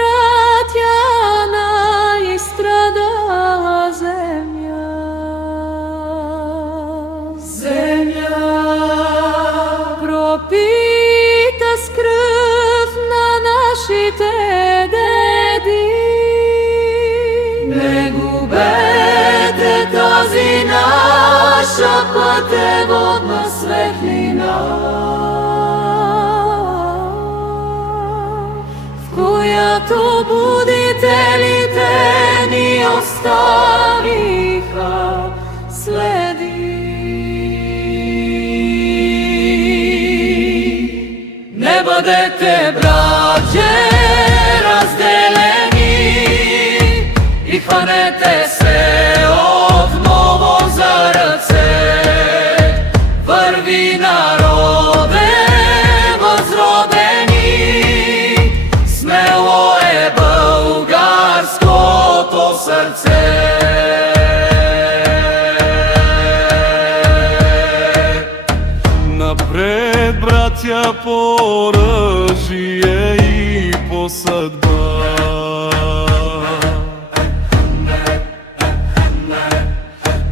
братя, найстрадала земя. Земя пропита с кръв на нашите деди. Не губете тази наша пътеводна светлина, в която будителите ни оставиха следи. Не бъдете, братче, разделени и хванете се отново за ръце. Върви, народе възродени, смело е българското сърце. Напред, братя, по оръжие и по съдба.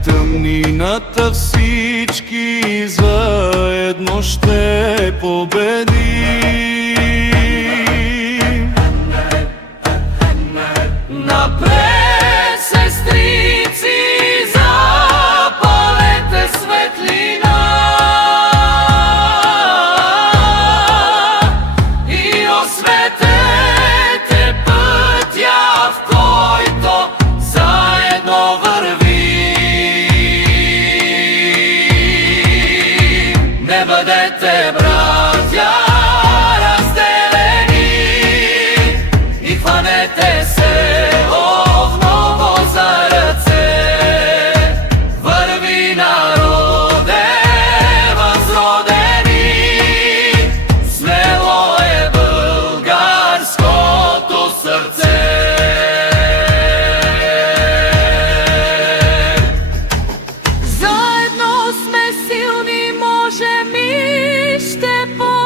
Тъмнината всички заедно ще победим. Напред, сестрици, запалете светлина и осветете пътя, в който заедно вървим. Не бъдете, братя, разделени и хванете се отново за ръце. Върви, народе възродени, смело е българското сърце. Заедно сме силни, можем и ще победим.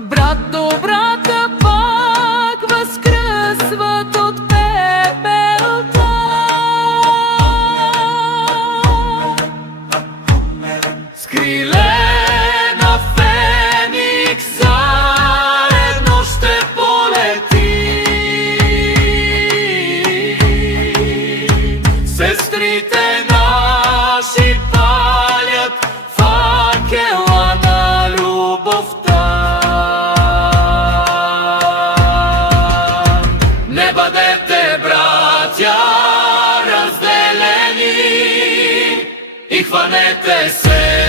Брат до брата пак възкръсват от пепелта. С крилена феникс заедно ще полетим. Сестрите наши палят факела на любовта. Не бъдете, братя, разделени и хванете се